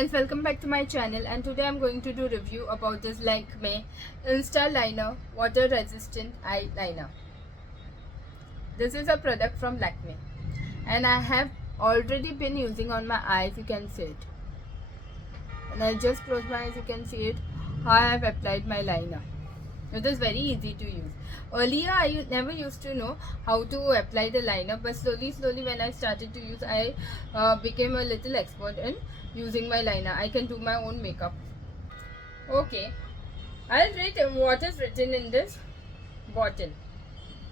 friends, welcome back to my channel, and today I'm going to do review about this Lakme Insta Liner Water Resistant Eyeliner. This is a product from Lakme and I have already been using on my eyes. You can see it, and I just close my eyes. You can see it how I have applied my liner. It is very easy to use. Earlier I never used to know how to apply the liner, but slowly when I started to use, I became a little expert in using my liner. I can do my own makeup. Okay, I'll read what is written in this bottle.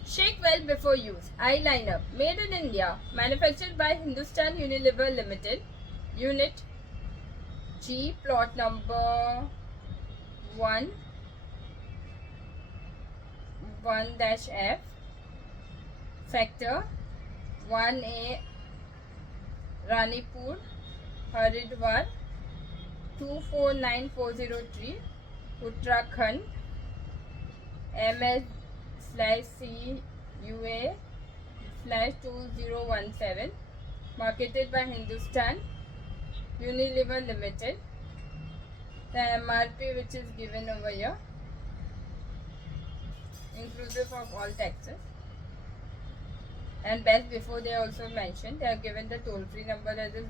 Shake well before use. Eyeliner made in India, manufactured by Hindustan Unilever Limited, Unit G, plot number 1-F, sector 1A, Ranipur, Haridwar 249403, Uttarakhand, MS/CUA/2017, marketed by Hindustan Unilever Limited. The MRP which is given over here, inclusive of all taxes, and best before they also mentioned, they have given the toll free number, that is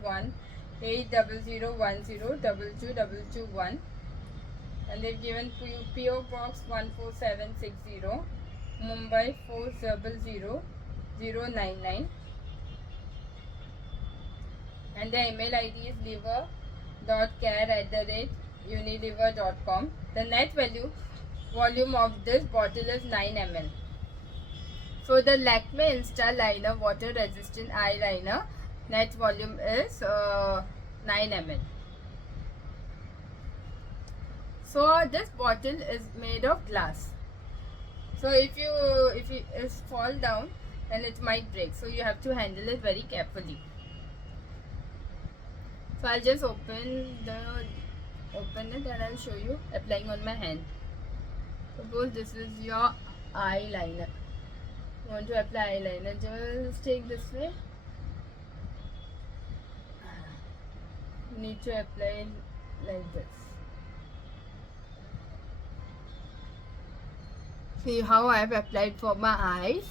1-8010-222221, and they've given PO Box 14760, Mumbai 400099, and their email ID is liver.care@unilever.com. The net volume of this bottle is 9 ml. So the Lakme Insta Liner Water Resistant Eyeliner net volume is 9 ml. So this bottle is made of glass. So if it fall down, then it might break. So you have to handle it very carefully. So I'll just open it and I'll show you applying on my hand. Suppose this is your eyeliner. You want to apply eyeliner, just take this way. You need to apply it like this. See how I have applied for my eyes.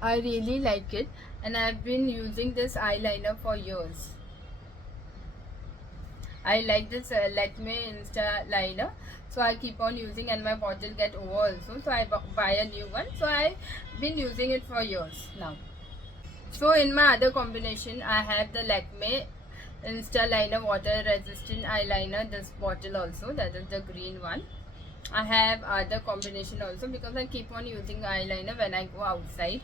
I really like it, and I have been using this eyeliner for years. I like this Lakme Insta Liner, so I keep on using, and my bottle get over also, so I buy a new one. So I've been using it for years now. So in my other combination, I have the Lakme Insta Liner Water Resistant Eyeliner, this bottle also, that is the green one. I have other combination also because I keep on using eyeliner when I go outside.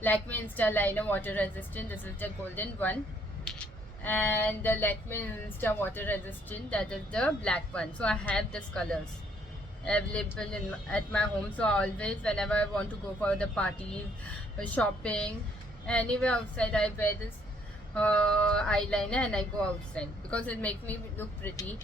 Lakme Insta Liner Water Resistant, this is the golden one, and the Lakme Insta Water Resistant, that is the black one. So I have these colors available at my home. So always whenever I want to go for the parties, shopping, anywhere outside, I wear this eyeliner and I go outside because it makes me look pretty.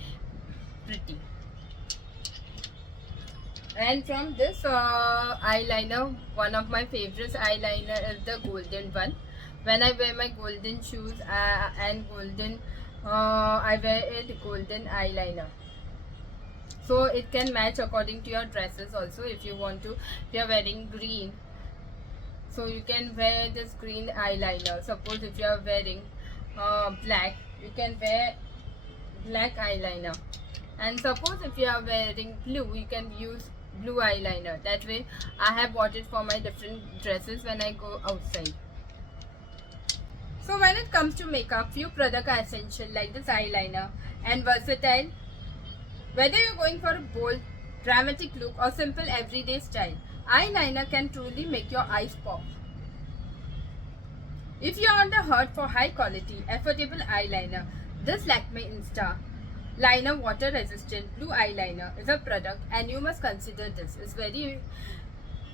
And from this eyeliner, one of my favorites eyeliner is the golden one. When I wear my golden shoes and golden, I wear it golden eyeliner. So it can match according to your dresses also. If you want to, if you are wearing green, so you can wear this green eyeliner. Suppose if you are wearing black, you can wear black eyeliner. And suppose if you are wearing blue, you can use blue eyeliner. That way I have bought it for my different dresses when I go outside. So when it comes to makeup, few products are essential like this eyeliner and versatile. Whether you're going for a bold, dramatic look or simple everyday style, eyeliner can truly make your eyes pop. If you're on the hunt for high quality, affordable eyeliner, this Lakme Insta Liner Water Resistant Blue Eyeliner is a product, and you must consider this. It's very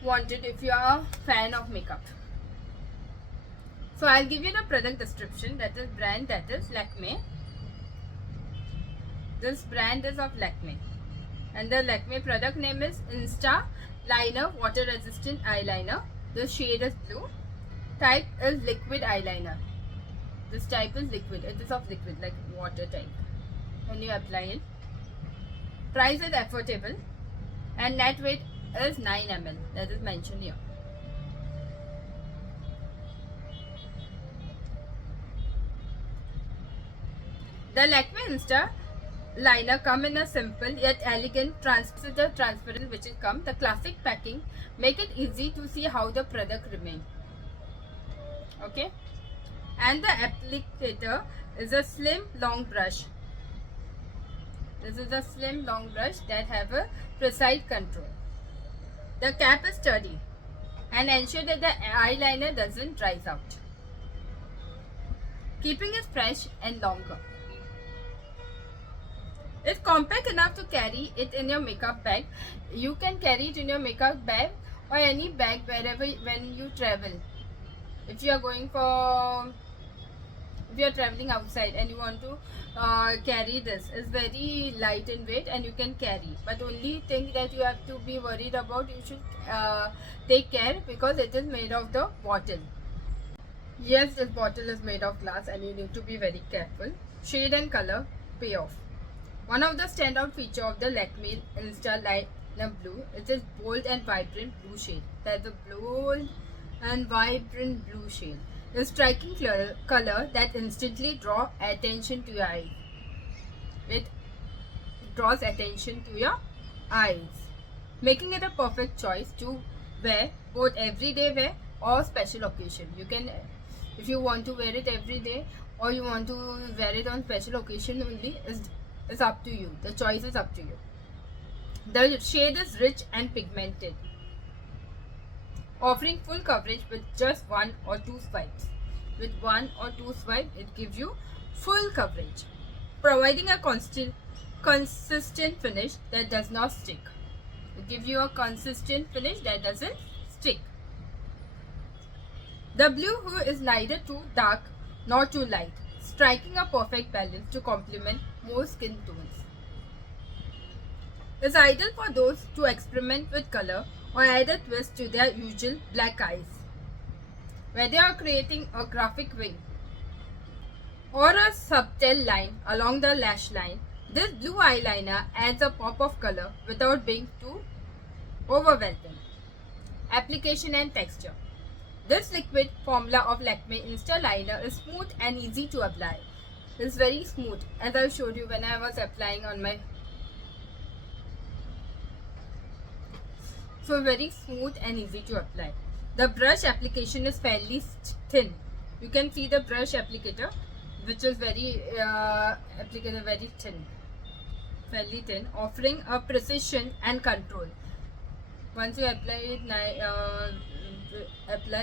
wanted if you are a fan of makeup. So I'll give you the product description. That is brand, that is Lakme. This brand is of Lakme, and the Lakme product name is Insta Liner Water Resistant Eyeliner. The shade is blue. Type is liquid eyeliner. This type is liquid. It is of liquid, like water type. When you apply it, price is affordable, and net weight is 9 ml. That is mentioned here. The Lakme Insta liner come in a simple yet elegant transparent which is come. The classic packing make it easy to see how the product remain. Okay, and the applicator is a slim long brush. This is a slim long brush that have a precise control. The cap is sturdy and ensure that the eyeliner doesn't dry out, keeping it fresh and longer. It's compact enough to carry it in your makeup bag. You can carry it in your makeup bag or any bag wherever when you travel. If you are traveling outside and you want to carry this, it's very light in weight and you can carry. But only thing that you have to be worried about, you should take care because it is made of the bottle. Yes, this bottle is made of glass and you need to be very careful. Shade and color pay off. One of the standout feature of the Lakme Insta Liner Blue is its bold and vibrant blue shade. That's a bold and vibrant blue shade. A striking color that instantly draws attention to your eyes. It draws attention to your eyes, making it a perfect choice to wear both everyday wear or special occasion. You can, if you want to wear it every day or you want to wear it on special occasion only, is up to you. The choice is up to you. The shade is rich and pigmented, offering full coverage with just 1 or 2 swipes. With 1 or 2 swipes, it gives you full coverage, providing a consistent finish that does not stick. It gives you a consistent finish that doesn't stick. The blue hue is neither too dark nor too light, striking a perfect balance to complement most skin tones. It's ideal for those who experiment with color or add a twist to their usual black eyes. Whether you are creating a graphic wing or a subtle line along the lash line, this blue eyeliner adds a pop of color without being too overwhelming. Application and texture. This liquid formula of Lakme Insta Liner is smooth and easy to apply. It's very smooth, as I showed you when I was applying on my. So very smooth and easy to apply. The brush application is fairly thin. You can see the brush applicator, which is very very thin, fairly thin, offering a precision and control. Once you apply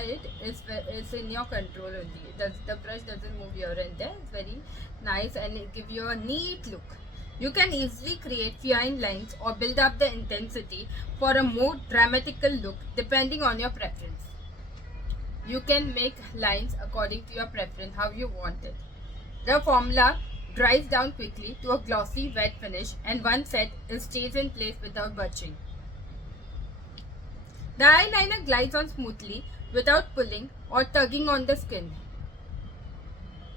it, it's in your control only. The brush doesn't move here and there. It's very nice and it gives you a neat look. You can easily create fine lines or build up the intensity for a more dramatical look depending on your preference. You can make lines according to your preference, how you want it. The formula dries down quickly to a glossy wet finish and once set, it stays in place without budging. The eyeliner glides on smoothly without pulling or tugging on the skin,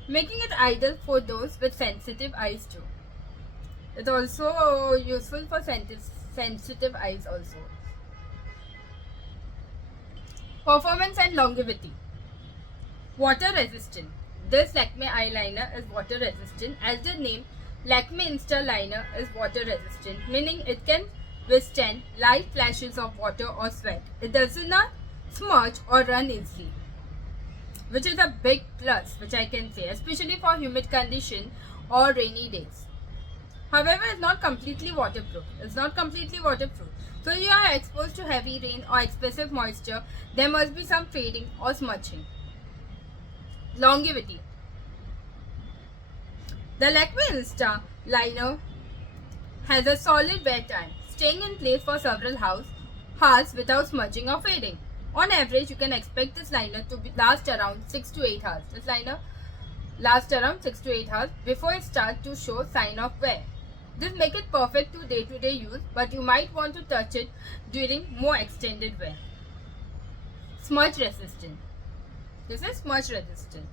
making it ideal for those with sensitive eyes too. It's also useful for sensitive eyes also. Performance and longevity. Water resistant. This Lakme eyeliner is water resistant. As the name, Lakme Insta Liner is water resistant, meaning it can withstand light flashes of water or sweat. It does not smudge or run easily, which is a big plus, which I can say, especially for humid condition or rainy days. However, it's not completely waterproof. So you are exposed to heavy rain or excessive moisture, there must be some fading or smudging. Longevity. The Lakme Insta Liner has a solid wear time, staying in place for several hours without smudging or fading. On average, you can expect this liner to last around 6 to 8 hours. This liner lasts around 6 to 8 hours before it starts to show sign of wear. This makes it perfect to day-to-day use, but you might want to touch it during more extended wear. Smudge resistant. This is smudge resistant.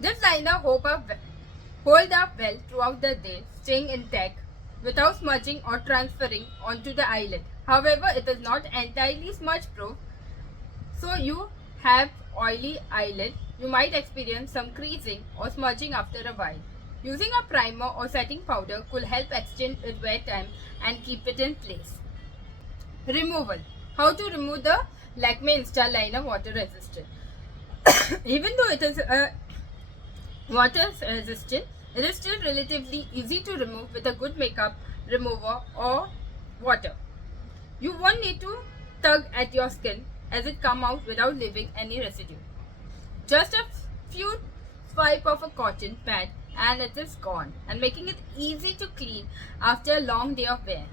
This liner hold up well throughout the day, staying intact without smudging or transferring onto the eyelid. However, it is not entirely smudge proof. So you have oily eyelid, you might experience some creasing or smudging after a while. Using a primer or setting powder could help extend its wear time and keep it in place. Removal. How to remove the Lakme Insta Liner water resistant. Even though it is water resistant, it is still relatively easy to remove with a good makeup remover or water. You won't need to tug at your skin as it comes out without leaving any residue. Just a few swipe of a cotton pad and it is gone, and making it easy to clean after a long day of wear.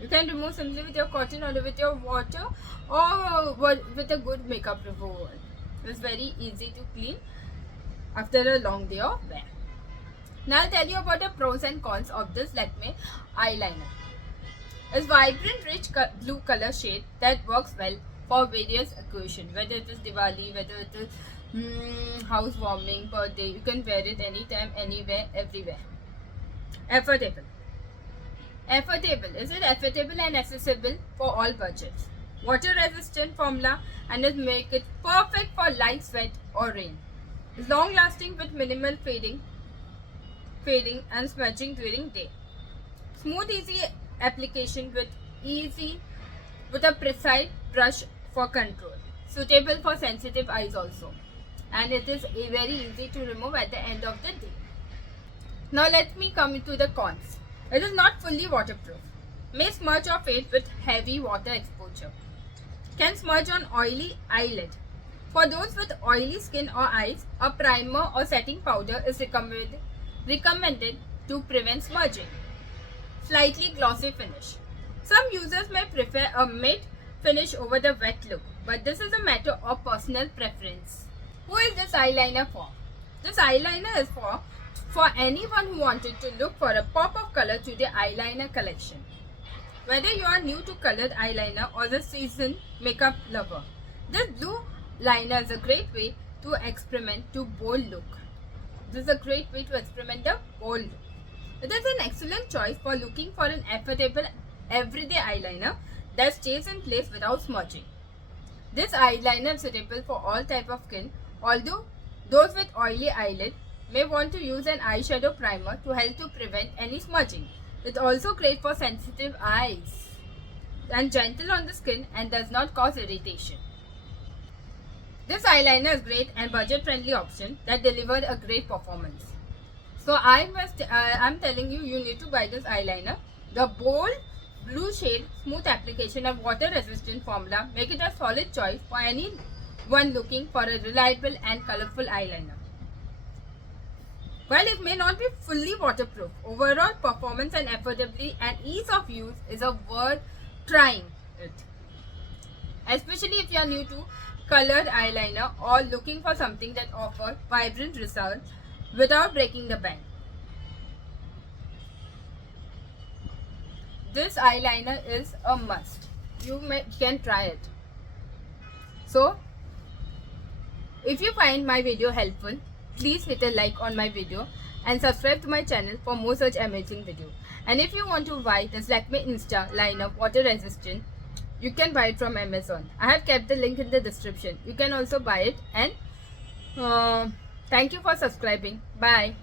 You can remove simply with your cotton or with your water or with a good makeup remover. It's very easy to clean after a long day of wear. Now I'll tell you about the pros and cons of this Lakme eyeliner. It's vibrant rich blue color shade that works well for various occasions, whether it is Diwali, whether it is housewarming, birthday. You can wear it anytime, anywhere, everywhere. Affordable. Is it affordable and accessible for all budgets? Water resistant formula and it make it perfect for light sweat or rain. It's long lasting with minimal fading and smudging during day. Smooth easy application with a precise brush for control. Suitable for sensitive eyes also. And it is very easy to remove at the end of the day. Now let me come to the cons. It is not fully waterproof. May smudge or fade with heavy water exposure. Can smudge on oily eyelid. For those with oily skin or eyes, a primer or setting powder is recommended to prevent smudging. Slightly glossy finish. Some users may prefer a matte finish over the wet look, but this is a matter of personal preference. Who is this eyeliner for? This eyeliner is for anyone who wanted to look for a pop of color to the eyeliner collection. Whether you are new to colored eyeliner or a seasoned makeup lover, this blue liner is a great way to experiment to bold look. This is a great way to experiment the bold look. It is an excellent choice for looking for an affordable everyday eyeliner that stays in place without smudging. This eyeliner is suitable for all types of skin, although those with oily eyelid may want to use an eyeshadow primer to help to prevent any smudging. It's also great for sensitive eyes and gentle on the skin and does not cause irritation. This eyeliner is great and budget friendly option that delivered a great performance. So I'm telling you, you need to buy this eyeliner. The bold blue shade, smooth application and water resistant formula make it a solid choice for anyone looking for a reliable and colorful eyeliner. While it may not be fully waterproof, overall performance and affordability and ease of use is worth trying it. Especially if you are new to colored eyeliner or looking for something that offers vibrant results without breaking the bank. This eyeliner is a must. You can try it. So, if you find my video helpful, please hit a like on my video and subscribe to my channel for more such amazing videos. And if you want to buy this Lakme Insta liner water resistant, you can buy it from Amazon. I have kept the link in the description. You can also buy it, and thank you for subscribing. Bye.